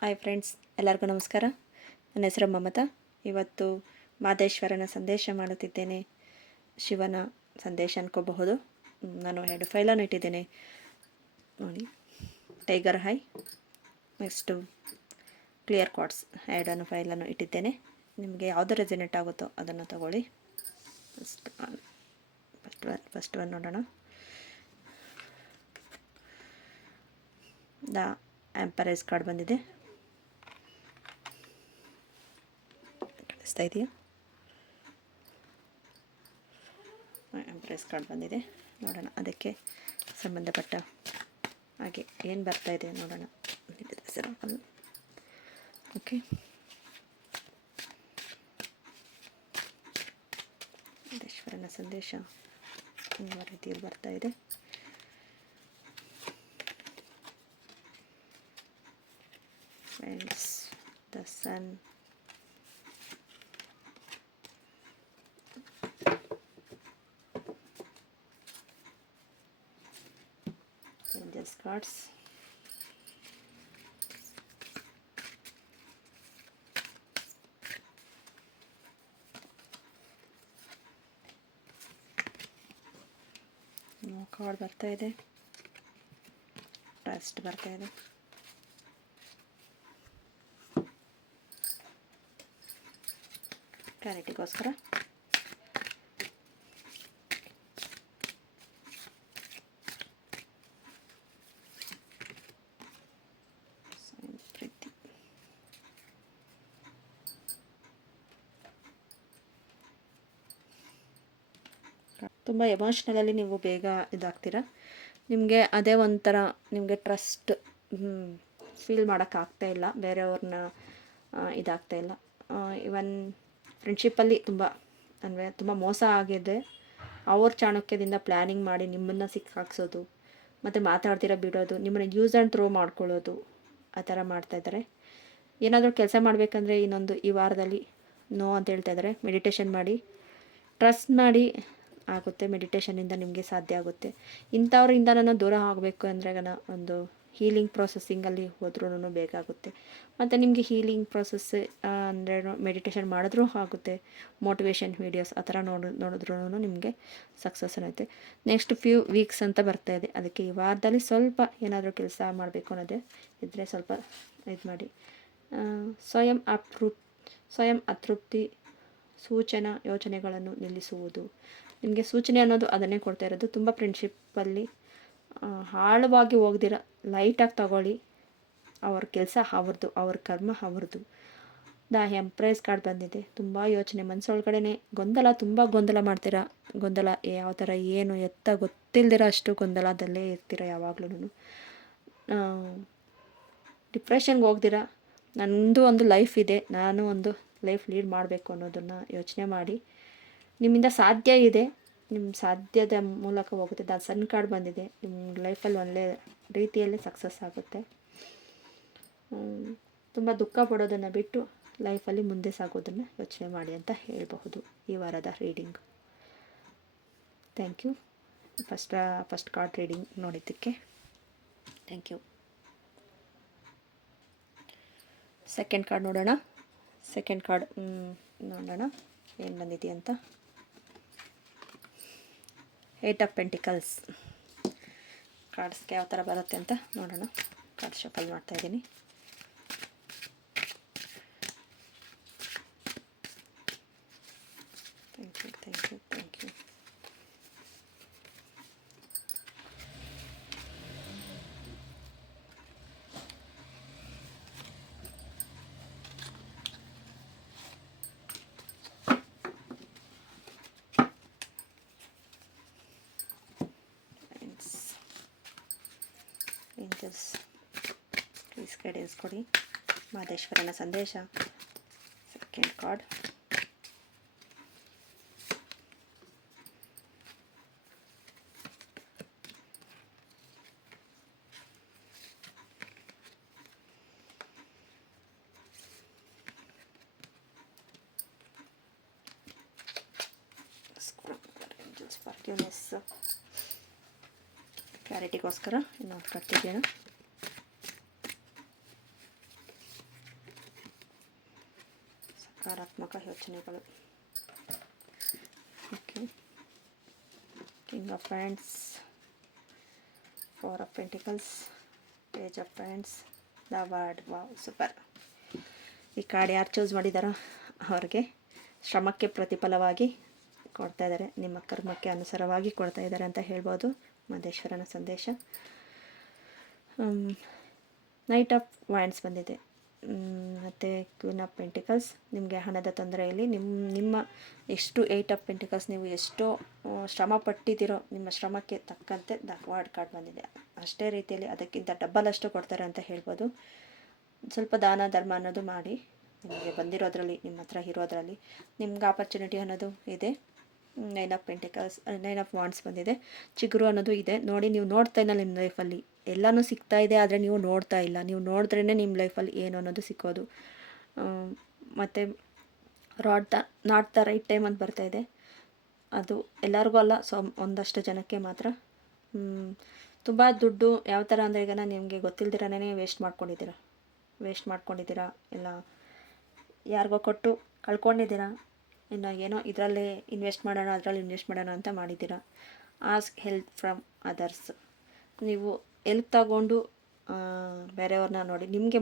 Hi friends, ಎಲ್ಲರಿಗೂ ನಮಸ್ಕಾರ. ನನ್ನ ಹೆಸರು ಮಮತಾ. ಇವತ್ತು ಮಾದೇಶ್ವರನ ಸಂದೇಶ ಮಾಡುತ್ತಿದ್ದೇನೆ. ಶಿವನ ಸಂದೇಶ ಅನ್ಕೋಬಹುದು. ನಾನು 2 ಫೈಲನ್ನು ಇಟ್ಟಿದ್ದೇನೆ ನೋಡಿ. Tiger high, next clear quartz 2 ಫೈಲನ್ನು ಇಟ್ಟಿದ್ದೇನೆ. ನಿಮಗೆ ಯಾವುದು ರೆಸಿನೇಟ್ ಆಗುತ್ತೋ ಅದನ್ನು ತಗೊಳ್ಳಿ. ಫಸ್ಟ್ ಒನ್ ನೋಡೋಣ. ದ ಆಂಪರೈಸ್ ಕಾರ್ಡ್ ಬಂದಿದೆ. ಇದೆಯಾ? ಎಂಪ್ರೆಸ್ ಕಾರ್ಡ್ ಬಂದಿದೆ. ನೋಡೋಣ ಅದಕ್ಕೆ ಸಂಬಂಧಪಟ್ಟ ಹಾಗೆ ಏನು ಬರ್ತಾ ಇದೆ ನೋಡೋಣ. ಓಕೆ, ಈಶ್ವರನ ಸಂದೇಶ ಯಾವ ರೀತಿಯಲ್ಲಿ ಬರ್ತಾ ಇದೆ. Friends, the sun, angels cards, card ಬರ್ತಾ ಇದೆ. ಟ್ರಸ್ಟ್ ಬರ್ತಾ ಇದೆ. ಕ್ಲಾರಿಟಿಗೋಸ್ಕರ ಪ್ರೀತಿ, ತುಂಬ ಎಮೋಷ್ನಲಲ್ಲಿ ನೀವು ಬೇಗ ಇದಾಗ್ತೀರಾ. ನಿಮಗೆ ಅದೇ ಒಂಥರ ನಿಮಗೆ ಟ್ರಸ್ಟ್ ಫೀಲ್ ಮಾಡೋಕ್ಕಾಗ್ತಾ ಇಲ್ಲ, ಬೇರೆಯವ್ರನ್ನ ಇದಾಗ್ತಾ ಇಲ್ಲ. ಇವನ್ ಫ್ರೆಂಡ್ಶಿಪ್ಪಲ್ಲಿ ತುಂಬ ಮೋಸ ಆಗಿದೆ. ಅವ್ರ ಚಾಣಕ್ಯದಿಂದ ಪ್ಲ್ಯಾನಿಂಗ್ ಮಾಡಿ ನಿಮ್ಮನ್ನು ಸಿಕ್ಕಾಕ್ಸೋದು, ಮತ್ತು ಮಾತಾಡ್ತೀರಾ ಬಿಡೋದು, ನಿಮ್ಮನ್ನು ಯೂಸ್ ಆ್ಯಂಡ್ ಥ್ರೋ ಮಾಡ್ಕೊಳ್ಳೋದು, ಆ ಥರ ಮಾಡ್ತಾಯಿದ್ದಾರೆ. ಏನಾದರೂ ಕೆಲಸ ಮಾಡಬೇಕಂದ್ರೆ ಈ ವಾರದಲ್ಲಿ ನೋ ಅಂತ ಹೇಳ್ತಾ ಇದ್ದಾರೆ. ಮೆಡಿಟೇಷನ್ ಮಾಡಿ, ಟ್ರಸ್ಟ್ ಮಾಡಿ ಆಗುತ್ತೆ. ಮೆಡಿಟೇಷನಿಂದ ನಿಮಗೆ ಸಾಧ್ಯ ಆಗುತ್ತೆ. ಇಂಥವ್ರಿಂದ ನಾನು ದೂರ ಆಗಬೇಕು ಅಂದರೆ ಒಂದು ಹೀಲಿಂಗ್ ಪ್ರೊಸೆಸ್ಸಿಂಗಲ್ಲಿ ಹೋದ್ರೂ ಬೇಗ ಆಗುತ್ತೆ. ಮತ್ತು ನಿಮಗೆ ಹೀಲಿಂಗ್ ಪ್ರೊಸೆಸ್ ಅಂದರೆ ಮೆಡಿಟೇಷನ್ ಮಾಡಿದ್ರೂ ಆಗುತ್ತೆ. ಮೋಟಿವೇಶನ್ ವೀಡಿಯೋಸ್ ಆ ಥರ ನೋಡಿದ್ರೂ ನಿಮಗೆ ಸಕ್ಸಸ್ ಅನ್ನತ್ತೆ. ನೆಕ್ಸ್ಟ್ ಫ್ಯೂ ವೀಕ್ಸ್ ಅಂತ ಬರ್ತಾಯಿದೆ. ಅದಕ್ಕೆ ಈ ವಾರದಲ್ಲಿ ಸ್ವಲ್ಪ ಏನಾದರೂ ಕೆಲಸ ಮಾಡಬೇಕು ಅನ್ನೋದೇ ಇದ್ದರೆ ಸ್ವಲ್ಪ ಇದು ಮಾಡಿ. ಸ್ವಯಂ ಅತೃಪ್ತಿ ಸೂಚನಾ ಯೋಚನೆಗಳನ್ನು ನಿಲ್ಲಿಸುವುದು. ನಿಮಗೆ ಸೂಚನೆ ಅನ್ನೋದು ಅದನ್ನೇ ಕೊಡ್ತಾ ಇರೋದು. ತುಂಬ ಫ್ರೆಂಡ್ಶಿಪ್ಪಲ್ಲಿ ಆಳವಾಗಿ ಹೋಗ್ದಿರ ಲೈಟಾಗಿ ತಗೊಳ್ಳಿ. ಅವ್ರ ಕೆಲಸ ಅವ್ರದ್ದು, ಅವ್ರ ಕರ್ಮ ಅವ್ರದ್ದು. ದ ಎಂಪ್ರೆಸ್ ಕಾರ್ಡ್ ಬಂದಿದೆ. ತುಂಬ ಯೋಚನೆ, ಮನಸ್ಸೊಳಗಡೆ ತುಂಬ ಗೊಂದಲ ಮಾಡ್ತೀರಾ. ಗೊಂದಲ ಯಾವ ಥರ ಏನು ಎತ್ತ ಗೊತ್ತಿಲ್ದಿರ ಅಷ್ಟು ಗೊಂದಲದಲ್ಲೇ ಇರ್ತೀರ ಯಾವಾಗ್ಲೂ. ಡಿಪ್ರೆಷನ್ಗೆ ಹೋಗ್ದಿರ ನನ್ನದು ಒಂದು ಲೈಫ್ ಇದೆ, ನಾನು ಒಂದು ಲೈಫ್ ಲೀಡ್ ಮಾಡಬೇಕು ಅನ್ನೋದನ್ನು ಯೋಚನೆ ಮಾಡಿ. ನಿಮ್ಮಿಂದ ಸಾಧ್ಯ ಇದೆ, ನಿಮ್ಮ ಸಾಧ್ಯದ ಮೂಲಕ ಹೋಗುತ್ತೆ. ದ ಸನ್ ಕಾರ್ಡ್ ಬಂದಿದೆ. ನಿಮ್ಮ ಲೈಫಲ್ಲಿ ಒಳ್ಳೆಯ ರೀತಿಯಲ್ಲಿ ಸಕ್ಸಸ್ ಆಗುತ್ತೆ. ತುಂಬ ದುಃಖ ಪಡೋದನ್ನು ಬಿಟ್ಟು ಲೈಫಲ್ಲಿ ಮುಂದೆ ಸಾಗೋದನ್ನು ಯೋಚನೆ ಮಾಡಿ ಅಂತ ಹೇಳಬಹುದು ಈ ವಾರದ reading. Thank you first card reading ನೋಡಿದ್ದಕ್ಕೆ. Thank you. ಸೆಕೆಂಡ್ ಕಾರ್ಡ್ ನೋಡೋಣ. ಸೆಕೆಂಡ್ ಕಾರ್ಡ್ ನೋಡೋಣ ಏನು ಬಂದಿದೆ ಅಂತ. 8 ಆಫ್ ಪೆಂಟಿಕಲ್ಸ್ ಕಾರ್ಡ್ಸ್ಗೆ ಯಾವ ಥರ ಬರುತ್ತೆ ಅಂತ ನೋಡೋಣ. ಕಾರ್ಡ್ ಶಫಲ್ ಮಾಡ್ತಾಯಿದ್ದೀನಿ. Thank you, thank you, thank you. Angels please guidance ಕೊಡಿ. ಮಾದೇಶ್ವರನ ಸಂದೇಶ. Second card. Angels forgiveness. ಕ್ಲಾರಿಟಿಗೋಸ್ಕರ ಇನ್ನೊಂದು ಕಟ್ಟಿದ್ದೇನೆ. ಸಕಾರಾತ್ಮಕ ಯೋಚನೆಗಳು. Okay, king of pants, 4 of pentacles, page of pants, the world. Wow, super. ಈ ಕಾರ್ಡ್ ಯಾರು ಚೂಸ್ ಮಾಡಿದಾರೋ ಅವ್ರಿಗೆ ಶ್ರಮಕ್ಕೆ ಪ್ರತಿಫಲವಾಗಿ ಕೊಡ್ತಾ ಇದ್ದಾರೆ, ನಿಮ್ಮ ಕರ್ಮಕ್ಕೆ ಅನುಸಾರವಾಗಿ ಕೊಡ್ತಾ ಇದ್ದಾರೆ ಅಂತ ಹೇಳ್ಬೋದು. ಮಹದೇಶ್ವರನ ಸಂದೇಶ. ನೈಟ್ ಆಫ್ ವಾಂಡ್ಸ್ ಬಂದಿದೆ, ಮತ್ತು ಕ್ವೀನ್ ಆಫ್ ಪೆಂಟಿಕಲ್ಸ್. ನಿಮಗೆ ಹಣದ ತೊಂದರೆಯಲ್ಲಿ ನಿಮ್ಮ ಎಷ್ಟು 8 ಆಫ್ ಪೆಂಟಿಕಲ್ಸ್, ನೀವು ಎಷ್ಟೋ ಶ್ರಮ ಪಟ್ಟಿದ್ದೀರೋ ನಿಮ್ಮ ಶ್ರಮಕ್ಕೆ ತಕ್ಕಂತೆ ವಾರ್ಡ್ ಕಾರ್ಡ್ ಬಂದಿದೆ. ಅಷ್ಟೇ ರೀತಿಯಲ್ಲಿ ಅದಕ್ಕಿಂತ ಡಬಲ್ ಅಷ್ಟು ಕೊಡ್ತಾರೆ ಅಂತ ಹೇಳ್ಬೋದು. ಸ್ವಲ್ಪ ದಾನ ಧರ್ಮ ಅನ್ನೋದು ಮಾಡಿ, ನಿಮಗೆ ಬಂದಿರೋದ್ರಲ್ಲಿ, ನಿಮ್ಮ ಹತ್ರ ಇರೋದ್ರಲ್ಲಿ ನಿಮ್ಗೆ ಆಪರ್ಚುನಿಟಿ ಅನ್ನೋದು ಇದೆ. 9 ಆಫ್ ಪೆಂಟಿಕಲ್ಸ್, 9 ಆಫ್ ವಾಂಡ್ಸ್ ಬಂದಿದೆ. ಚಿಗುರು ಅನ್ನೋದು ಇದೆ. ನೋಡಿ, ನೀವು ನೋಡ್ತಾ ಇಲ್ಲ ನಿಮ್ಮ ಲೈಫಲ್ಲಿ ಎಲ್ಲನೂ ಸಿಗ್ತಾ ಇದೆ, ಆದರೆ ನೀವು ನೋಡ್ತಾ ಇಲ್ಲ. ನೀವು ನೋಡಿದ್ರೇ ನಿಮ್ಮ ಲೈಫಲ್ಲಿ ಏನು ಅನ್ನೋದು ಸಿಕ್ಕೋದು. ಮತ್ತು ನಾಟ್ ದ ರೈಟ್ ಟೈಮ್ ಅಂತ ಬರ್ತಾಯಿದೆ. ಅದು ಎಲ್ಲರಿಗೂ ಅಲ್ಲ, ಒಂದಷ್ಟು ಜನಕ್ಕೆ ಮಾತ್ರ. ತುಂಬ ದುಡ್ಡು ಯಾವ ಥರ ಅಂದರೆ, ಈಗ ನಿಮಗೆ ಗೊತ್ತಿಲ್ದಿರನೇ ವೇಸ್ಟ್ ಮಾಡ್ಕೊಂಡಿದ್ದೀರಾ, ಇಲ್ಲ ಯಾರಿಗೋ ಕೊಟ್ಟು ಕಳ್ಕೊಂಡಿದ್ದೀರಾ, ಇನ್ನು ಏನೋ ಇದರಲ್ಲೇ ಇನ್ವೆಸ್ಟ್ ಮಾಡೋಣ ಅಂತ ಮಾಡಿದ್ದೀರಾ. Ask help from others. ನೀವು ಹೆಲ್ಪ್ ತಗೊಂಡು ಬೇರೆಯವ್ರನ್ನ ನೋಡಿ, ನಿಮಗೆ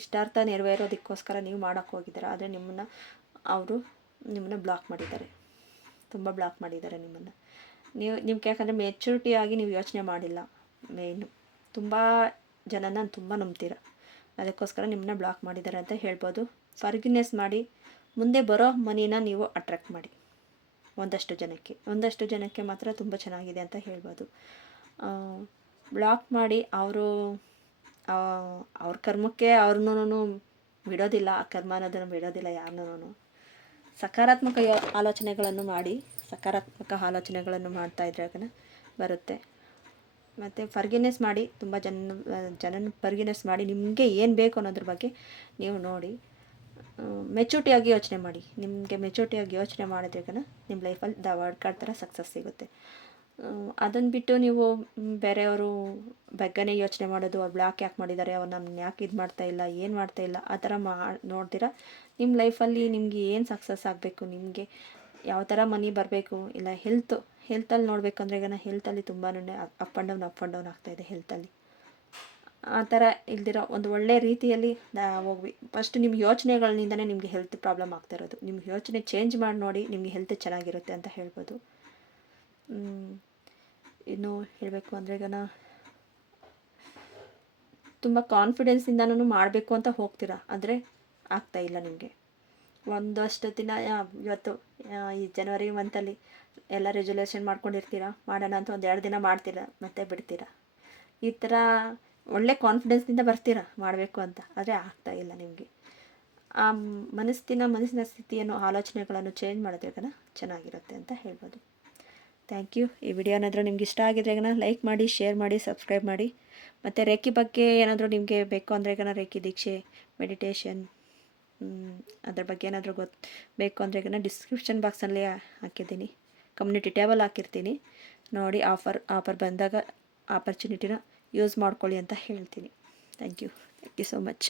ಇಷ್ಟಾರ್ಥ ನೆರವೇರೋದಕ್ಕೋಸ್ಕರ ನೀವು ಮಾಡೋಕ್ಕೆ ಹೋಗಿದ್ದೀರಾ, ಆದರೆ ಅವರು ನಿಮ್ಮನ್ನು ಬ್ಲಾಕ್ ಮಾಡಿದ್ದಾರೆ, ತುಂಬ ಬ್ಲಾಕ್ ಮಾಡಿದ್ದಾರೆ ನಿಮ್ಮನ್ನು. ನಿಮ್ಗೆ ಯಾಕಂದರೆ ಮೆಚುರಿಟಿಯಾಗಿ ನೀವು ಯೋಚನೆ ಮಾಡಿಲ್ಲ. ಮೇಯ್ನು ತುಂಬ ಜನನ ತುಂಬ ನಂಬ್ತೀರ, ಅದಕ್ಕೋಸ್ಕರ ನಿಮ್ಮನ್ನ ಬ್ಲಾಕ್ ಮಾಡಿದ್ದಾರೆ ಅಂತ ಹೇಳ್ಬೋದು. ಫರ್ಗಿವ್ನೆಸ್ ಮಾಡಿ, ಮುಂದೆ ಬರೋ ಮನಿನ ನೀವು ಅಟ್ರಾಕ್ಟ್ ಮಾಡಿ. ಒಂದಷ್ಟು ಜನಕ್ಕೆ ಮಾತ್ರ ತುಂಬ ಚೆನ್ನಾಗಿದೆ ಅಂತ ಹೇಳ್ಬೋದು. ಬ್ಲಾಕ್ ಮಾಡಿ ಅವ್ರ ಕರ್ಮಕ್ಕೆ ಅವ್ರನ್ನೂ ಬಿಡೋದಿಲ್ಲ, ಆ ಕರ್ಮ ಅನ್ನೋದನ್ನು ಬಿಡೋದಿಲ್ಲ ಯಾರನ್ನೂ. ಸಕಾರಾತ್ಮಕ ಆಲೋಚನೆಗಳನ್ನು ಮಾಡಿ, ಸಕಾರಾತ್ಮಕ ಆಲೋಚನೆಗಳನ್ನು ಮಾಡ್ತಾ ಇದ್ರೆ ಬರುತ್ತೆ. ಮತ್ತು ಫರ್ಗಿವ್ನೆಸ್ ಮಾಡಿ, ತುಂಬ ಜನನ ಫರ್ಗಿವ್ನೆಸ್ ಮಾಡಿ, ನಿಮಗೆ ಏನು ಬೇಕು ಅನ್ನೋದ್ರ ಬಗ್ಗೆ ನೀವು ನೋಡಿ ಮೆಚೂರಿಟಿಯಾಗಿ ಯೋಚನೆ ಮಾಡಿ. ನಿಮಗೆ ಮೆಚೂರಿಟಿಯಾಗಿ ಯೋಚನೆ ಮಾಡಿದ್ರೆ ನಿಮ್ಮ ಲೈಫಲ್ಲಿ ದ ವರ್ಡ್ ಕಾರ್ಡ್ ಥರ ಸಕ್ಸಸ್ ಸಿಗುತ್ತೆ. ಅದನ್ನು ಬಿಟ್ಟು ನೀವು ಬೇರೆಯವರು ಬಗ್ಗೆನೇ ಯೋಚನೆ ಮಾಡೋದು, ಅವ್ರು ಬ್ಲಾಕ್ ಯಾಕೆ ಮಾಡಿದ್ದಾರೆ, ಅವ್ರು ನಮ್ಮನ್ನ ಯಾಕೆ ಇದು ಮಾಡ್ತಾಯಿಲ್ಲ, ಏನು ಮಾಡ್ತಾಯಿಲ್ಲ, ಆ ಥರ ನೋಡ್ತೀರಾ. ನಿಮ್ಮ ಲೈಫಲ್ಲಿ ನಿಮಗೆ ಏನು ಸಕ್ಸಸ್ ಆಗಬೇಕು, ನಿಮಗೆ ಯಾವ ಥರ ಮನಿ ಬರಬೇಕು, ಇಲ್ಲ ಹೆಲ್ತಲ್ಲಿ ನೋಡಬೇಕಂದ್ರೆ ಹೆಲ್ತಲ್ಲಿ ತುಂಬಾ ಅಪ್ ಆ್ಯಂಡ್ ಡೌನ್ ಆಗ್ತಾಯಿದೆ. ಹೆಲ್ತಲ್ಲಿ ಆ ಥರ ಇಲ್ದಿರೋ ಒಂದು ಒಳ್ಳೆ ರೀತಿಯಲ್ಲಿ ಹೋಗ್ವಿ. ಫಸ್ಟ್ ನಿಮ್ಮ ಯೋಚನೆಗಳಿಂದನೇ ನಿಮಗೆ ಹೆಲ್ತ್ ಪ್ರಾಬ್ಲಮ್ ಆಗ್ತಾಯಿರೋದು. ನಿಮ್ಮ ಯೋಚನೆ ಚೇಂಜ್ ಮಾಡಿ ನೋಡಿ, ನಿಮಗೆ ಹೆಲ್ತ್ ಚೆನ್ನಾಗಿರುತ್ತೆ ಅಂತ ಹೇಳ್ಬೋದು. ಇನ್ನು ಹೇಳಬೇಕು ಅಂದರೆ ತುಂಬ ಕಾನ್ಫಿಡೆನ್ಸಿಂದನೂ ಮಾಡಬೇಕು ಅಂತ ಹೋಗ್ತೀರಾ, ಆದರೆ ಆಗ್ತಾಯಿಲ್ಲ ನಿಮಗೆ. ಒಂದಷ್ಟು ದಿನ ಇವತ್ತು ಈ ಜನವರಿ ಮಂತಲ್ಲಿ ಎಲ್ಲ ರೆಸೊಲ್ಯೂಷನ್ ಮಾಡ್ಕೊಂಡಿರ್ತೀರಾ, ಮಾಡೋಣ ಅಂತ 1-2 ದಿನ ಮಾಡ್ತೀರಾ, ಮತ್ತೆ ಬಿಡ್ತೀರಾ. ಈ ಥರ ಒಳ್ಳೆ ಕಾನ್ಫಿಡೆನ್ಸ್ನಿಂದ ಬರ್ತೀರಾ ಮಾಡಬೇಕು ಅಂತ, ಆದರೆ ಆಗ್ತಾಯಿಲ್ಲ ನಿಮಗೆ. ಆ ಮನಸ್ಸಿನ ಸ್ಥಿತಿಯನ್ನು, ಆಲೋಚನೆಗಳನ್ನು ಚೇಂಜ್ ಮಾಡಿದ್ರೆ ಚೆನ್ನಾಗಿರುತ್ತೆ ಅಂತ ಹೇಳ್ಬೋದು. Thank you. ಈ ವಿಡಿಯೋ ಏನಾದರೂ ನಿಮ್ಗೆ ಇಷ್ಟ ಆಗಿದ್ರೆ ಲೈಕ್ ಮಾಡಿ, ಶೇರ್ ಮಾಡಿ, ಸಬ್ಸ್ಕ್ರೈಬ್ ಮಾಡಿ. ಮತ್ತು ರೇಖಿ ಬಗ್ಗೆ ಏನಾದರೂ ನಿಮಗೆ ಬೇಕು ಅಂದರೆ ರೇಖಿ ದೀಕ್ಷೆ, ಮೆಡಿಟೇಷನ್, ಅದ್ರ ಬಗ್ಗೆ ಏನಾದರೂ ಬೇಕು ಅಂದರೆ ಡಿಸ್ಕ್ರಿಪ್ಷನ್ ಬಾಕ್ಸಲ್ಲಿ ಹಾಕಿದ್ದೀನಿ, ಕಮ್ಯುನಿಟಿ ಟೇಬಲ್ ಹಾಕಿರ್ತೀನಿ ನೋಡಿ. ಆಫರ್ ಬಂದಾಗ ಆಪರ್ಚುನಿಟಿನ ಯೂಸ್ ಮಾಡ್ಕೊಳ್ಳಿ ಅಂತ ಹೇಳ್ತೀನಿ. Thank you so much.